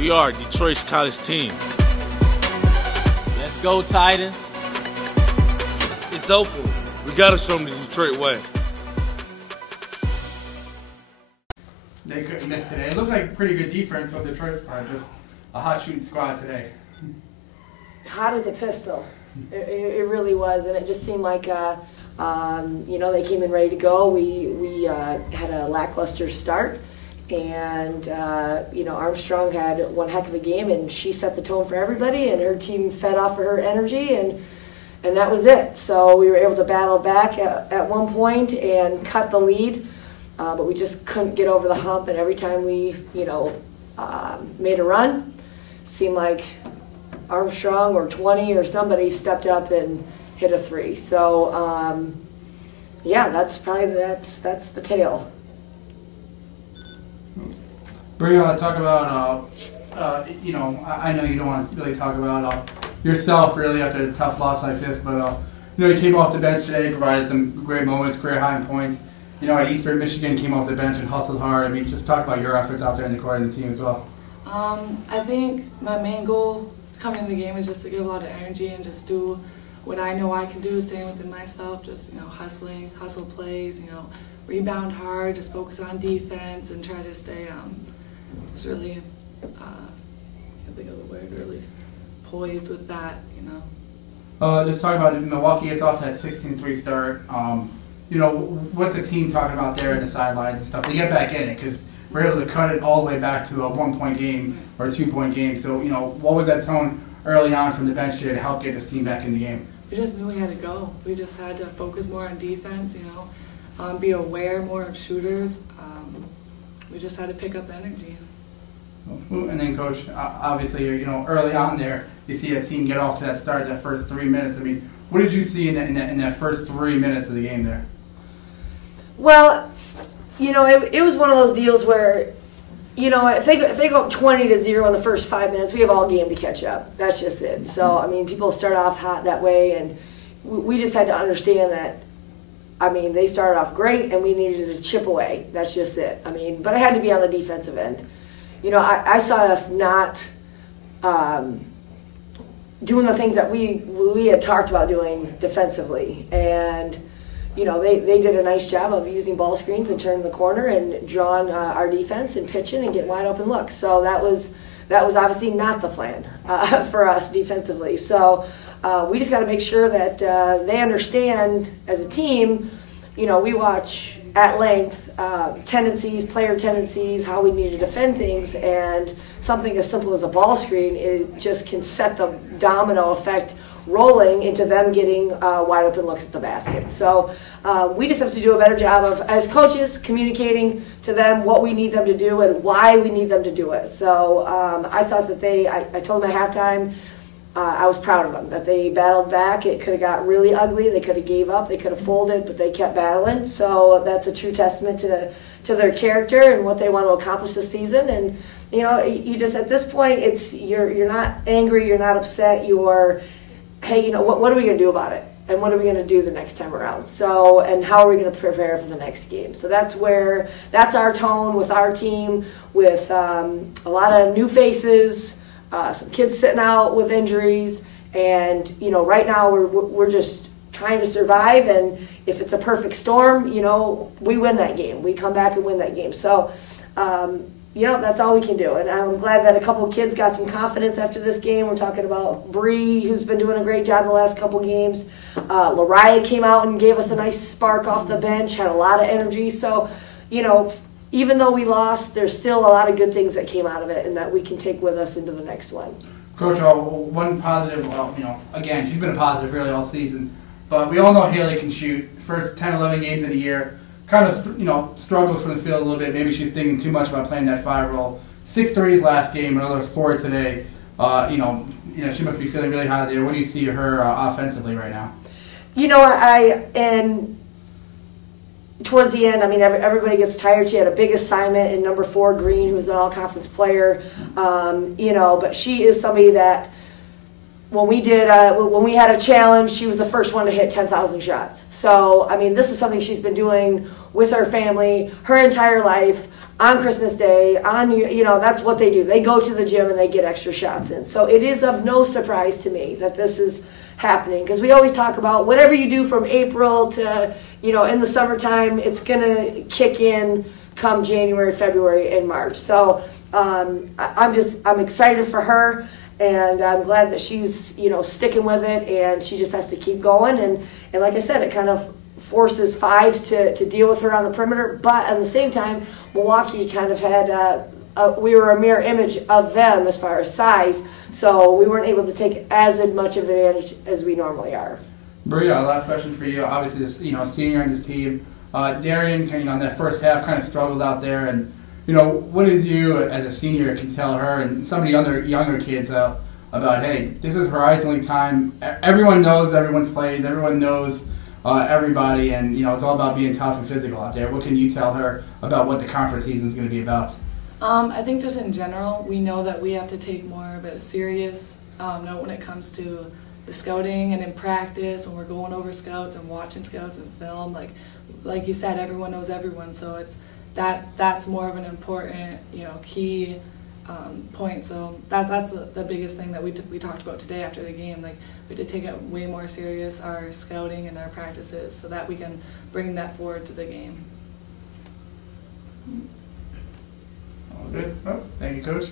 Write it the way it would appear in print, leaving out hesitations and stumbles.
We are Detroit's college team. Let's go, Titans. It's open. We got to show them the Detroit way. They couldn't miss today. It looked like pretty good defense on Detroit's part, just a hot shooting squad today. Hot as a pistol. It really was, and it just seemed like, they came in ready to go. We had a lackluster start, and, Armstrong had one heck of a game, and she set the tone for everybody, and her team fed off of her energy, and that was it. So we were able to battle back at one point and cut the lead, but we just couldn't get over the hump, and every time we, made a run, seemed like Armstrong or 20 or somebody stepped up and hit a three. So, that's the tale. Brie, talk about, I know you don't want to really talk about yourself really after a tough loss like this, but, you came off the bench today, provided some great moments, career high in points. At Eastern Michigan, came off the bench and hustled hard. I mean, just talk about your efforts out there in the court and the team as well. I think my main goal coming into the game is just to give a lot of energy and just do what I know I can do, staying within myself, just, hustle plays, rebound hard, just focus on defense and try to stay, just really, I can't think of the word, really poised with that, Just talk about Milwaukee. It's off to that 16-3 start. What's the team talking about there at the sidelines and stuff? They get back in it because we're able to cut it all the way back to a 1-point game or a 2-point game. So, what was that tone early on from the bench here to help get this team back in the game? We just knew we had to go. We just had to focus more on defense, be aware more of shooters. We just had to pick up the energy. And then, Coach, obviously, early on there, you see a team get off to that start, that first 3 minutes. I mean, what did you see in that first 3 minutes of the game there? Well, it was one of those deals where, if they go up 20-0 in the first 5 minutes, we have all game to catch up. That's just it. So, I mean, people start off hot that way, and we just had to understand that, they started off great, and we needed to chip away. That's just it. But it had to be on the defensive end. I saw us not doing the things that we had talked about doing defensively, and they did a nice job of using ball screens and turning the corner and drawing our defense and pitching and getting wide open looks. So that was obviously not the plan for us defensively. So we just got to make sure that they understand as a team. We watch at length player tendencies, how we need to defend things, and something as simple as a ball screen, it just can set the domino effect rolling into them getting wide open looks at the basket. So we just have to do a better job of, as coaches, communicating to them what we need them to do and why we need them to do it. So I thought that I told them at halftime, I was proud of them, that they battled back. It could have got really ugly. They could have gave up. They could have folded, but they kept battling. So that's a true testament to their character and what they want to accomplish this season. And, you just, at this point, you're not angry, you're not upset, you're, hey, what are we going to do about it? And what are we going to do the next time around? So, and how are we going to prepare for the next game? So that's our tone with our team, with a lot of new faces, some kids sitting out with injuries, and right now we're just trying to survive. And if it's a perfect storm, we win that game. We come back and win that game. So, that's all we can do. And I'm glad that a couple of kids got some confidence after this game. We're talking about Brie, who's been doing a great job the last couple games. Lariah came out and gave us a nice spark off the bench, had a lot of energy. So, even though we lost, there's still a lot of good things that came out of it and that we can take with us into the next one. Coach, one positive, again, she's been a positive really all season, but we all know Haley can shoot. First 10, 11 games in a year, kind of, struggles from the field a little bit. Maybe she's thinking too much about playing that 5 role. 6 threes last game, another 4 today. She must be feeling really hot there. What do you see her offensively right now? Towards the end, everybody gets tired. She had a big assignment in number 4, Green, who's an all-conference player. But she is somebody that when we had a challenge, she was the first one to hit 10,000 shots. So, this is something she's been doing with her family her entire life. on Christmas Day, on, you know, that's what they do. They go to the gym and they get extra shots in. So it is of no surprise to me that this is happening, because we always talk about whatever you do from April to, you know, in the summertime, it's going to kick in come January, February, and March. So I'm excited for her, and I'm glad that she's, you know, sticking with it, and she just has to keep going. And like I said, it kind of forces fives to deal with her on the perimeter, but at the same time, Milwaukee kind of had we were a mirror image of them as far as size, so we weren't able to take as much advantage as we normally are. Brie, last question for you. Obviously, this, you know, senior on this team, Darian, you know, in that first half kind of struggled out there, and you know, what is you as a senior can tell her and some of the other younger kids about, hey, this is Horizon League time. Everyone knows everyone's plays. Everyone knows everybody, and you know, it's all about being tough and physical out there. What can you tell her about what the conference season is going to be about? I think just in general, we know that we have to take more of it serious. When it comes to the scouting and in practice, when we're going over scouts and watching scouts and film, like you said, everyone knows everyone. So it's that's more of an important, you know, key point. So that's the biggest thing that we talked about today after the game. Like, we had to take it way more serious, our scouting and our practices, so that we can bring that forward to the game. All good. Oh, thank you, Coach.